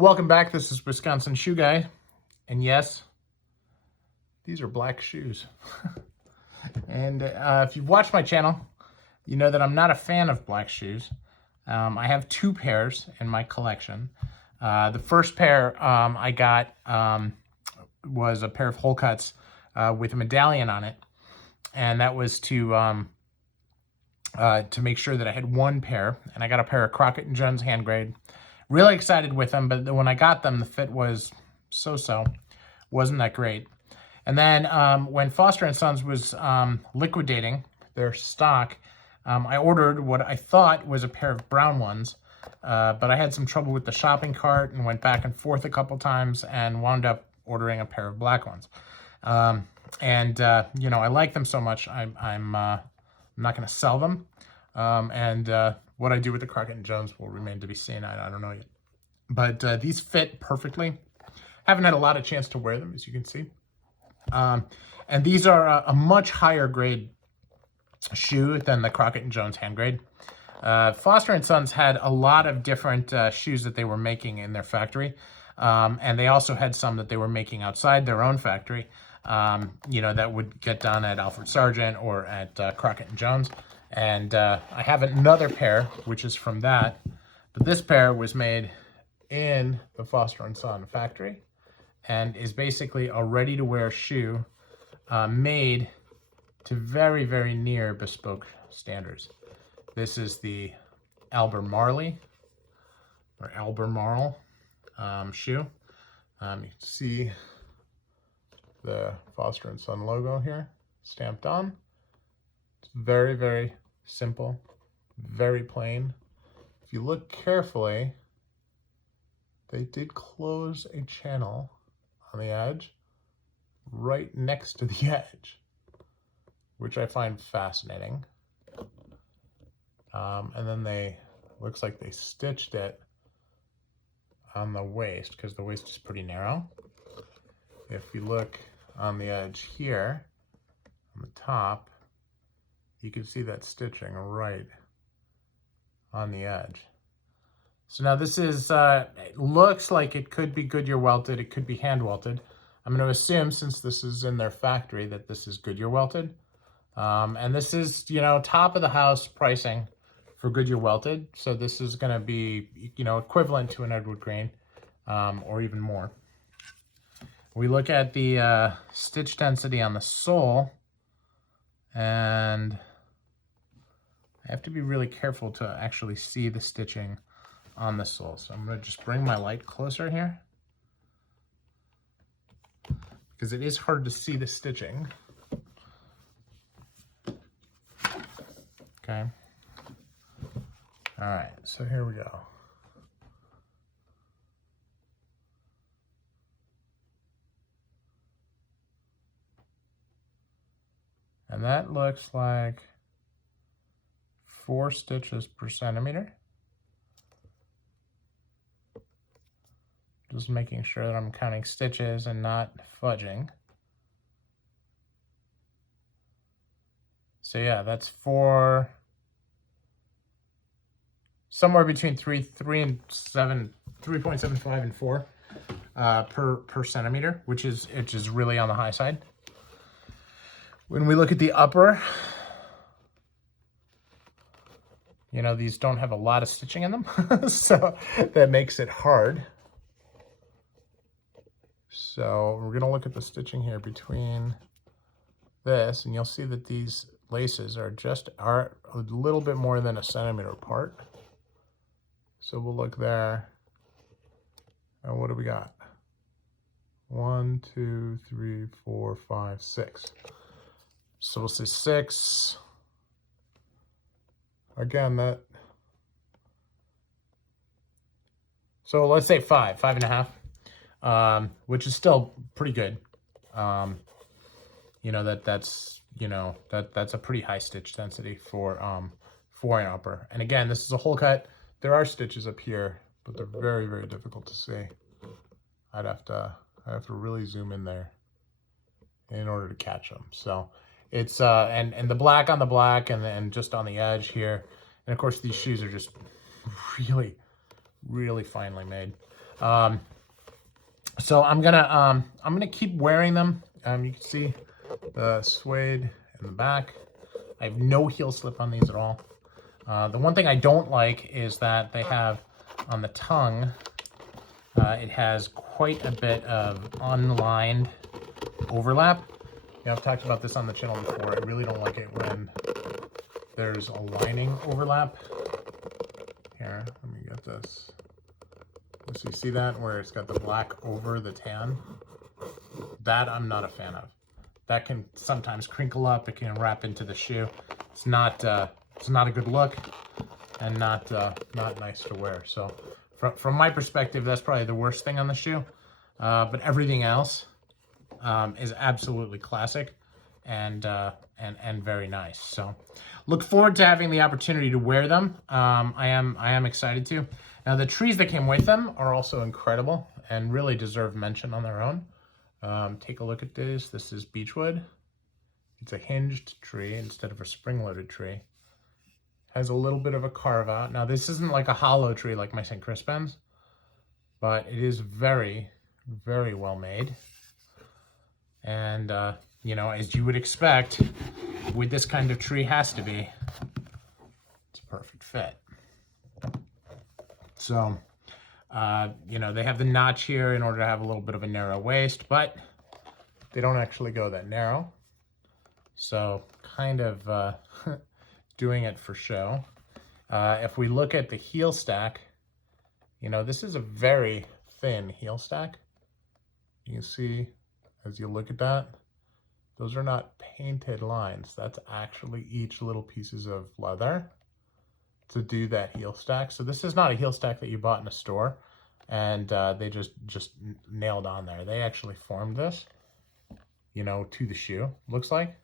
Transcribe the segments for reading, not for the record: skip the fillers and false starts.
Welcome back. This is Wisconsin Shoe Guy. And yes, these are black shoes. And if you've watched my channel, you know that I'm not a fan of black shoes. I have two pairs in my collection. The first pair I got was a pair of Wholecuts with a medallion on it. And that was to make sure that I had one pair. And I got a pair of Crockett & Jones hand grade. Really excited with them, but when I got them, the fit was so-so. Wasn't that great. And then when Foster & Sons was liquidating their stock, I ordered what I thought was a pair of brown ones, but I had some trouble with the shopping cart and went back and forth a couple times and wound up ordering a pair of black ones. You know, I like them so much, I'm not going to sell them. What I do with the Crockett & Jones will remain to be seen. I don't know yet. But these fit perfectly. Haven't had a lot of chance to wear them, as you can see. And these are a much higher grade shoe than the Crockett & Jones hand grade. Foster & Sons had a lot of different shoes that they were making in their factory. And they also had some that they were making outside their own factory, you know, that would get done at Alfred Sargent or at Crockett & Jones. And I have another pair, which is from that. But this pair was made in the Foster & Son factory and is basically a ready-to-wear shoe made to very, very near bespoke standards. This is the Albermarle or Albermarle shoe. You can see the Foster & Son logo here stamped on. It's very, very simple, very plain. If you look carefully, they did close a channel on the edge, right next to the edge, which I find fascinating. And then looks like they stitched it on the waist, because the waist is pretty narrow. If you look on the edge here, on the top, you can see that stitching right on the edge. So now this is, it looks like it could be Goodyear welted, it could be hand welted. I'm going to assume, since this is in their factory, that this is Goodyear welted. And this is, you know, top of the house pricing for Goodyear welted. So this is going to be, you know, equivalent to an Edward Green, or even more. We look at the stitch density on the sole, and I have to be really careful to actually see the stitching on the sole. So I'm going to just bring my light closer here, because it is hard to see the stitching. Okay. All right, so here we go. And that looks like 4 stitches per centimeter. Just making sure that I'm counting stitches and not fudging. So yeah, that's 4, somewhere between 3.75 and 4 per centimeter, which is really on the high side. When we look at the upper, you know, these don't have a lot of stitching in them, so that makes it hard. So we're going to look at the stitching here between this, and you'll see that these laces are a little bit more than a centimeter apart. So we'll look there. And what do we got? 1, 2, 3, 4, 5, 6. So we'll say 6. Again, so let's say 5.5. Which is still pretty good. You know, that's a pretty high stitch density for an upper. And again, this is a whole cut. There are stitches up here, but they're very, very difficult to see. I'd have to really zoom in there in order to catch them. So it's and the black on the black and just on the edge here. And of course, these shoes are just really, really finely made. So I'm gonna keep wearing them. You can see the suede in the back. I have no heel slip on these at all. The one thing I don't like is that they have on the tongue, it has quite a bit of unlined overlap. I've talked about this on the channel before. I really don't like it when there's a lining overlap. Here, let me get this. So you see that where it's got the black over the tan? That I'm not a fan of. That can sometimes crinkle up. It can wrap into the shoe. It's not a good look, and not nice to wear. So from my perspective, that's probably the worst thing on the shoe. But everything else is absolutely classic and very nice. So look forward to having the opportunity to wear them. I am excited to. Now the trees that came with them are also incredible and really deserve mention on their own. Take a look at this. This is beechwood. It's a hinged tree instead of a spring-loaded tree. Has a little bit of a carve out. Now this isn't like a hollow tree like my St. Crispin's, but it is very, very well made. And you know, as you would expect with this kind of tree, has to be, it's a perfect fit. So you know, they have the notch here in order to have a little bit of a narrow waist, but they don't actually go that narrow. So kind of doing it for show. If we look at the heel stack, you know, this is a very thin heel stack. You can see as you look at that, those are not painted lines. That's actually each little pieces of leather to do that heel stack. So this is not a heel stack that you bought in a store and they just nailed on there. They actually formed this, you know, to the shoe, looks like.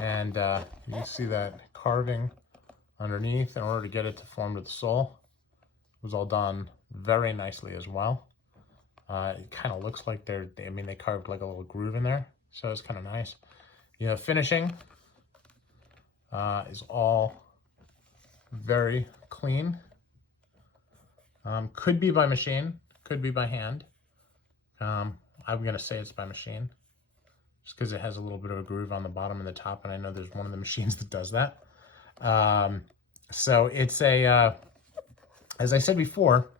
And you can see that carving underneath in order to get it to form to the sole. It was all done very nicely as well. It kind of looks like they carved like a little groove in there. So it's kind of nice. You know, finishing is all very clean. Could be by machine, could be by hand. I'm gonna say it's by machine, just because it has a little bit of a groove on the bottom and the top, and I know there's one of the machines that does that. So it's a, as I said before,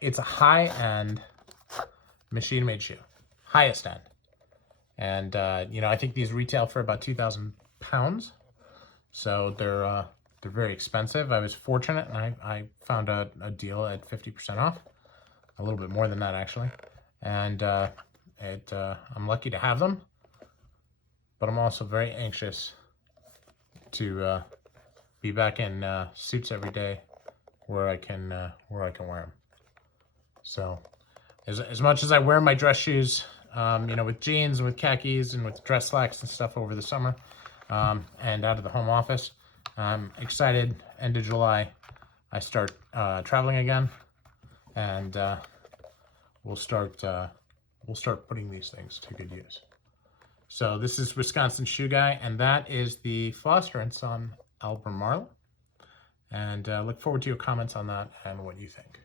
it's a high-end machine-made shoe, highest end. And you know, I think these retail for about 2,000 pounds. So they're very expensive. I was fortunate and I found a deal at 50% off, a little bit more than that actually. And I'm lucky to have them, but I'm also very anxious to be back in suits every day where I can wear them. So as much as I wear my dress shoes, you know, with jeans and with khakis and with dress slacks and stuff over the summer, and out of the home office, I'm excited. End of July, I start traveling again, and we'll start putting these things to good use. So this is Wisconsin Shoe Guy, and that is the Foster & Son Albermarle. And look forward to your comments on that and what you think.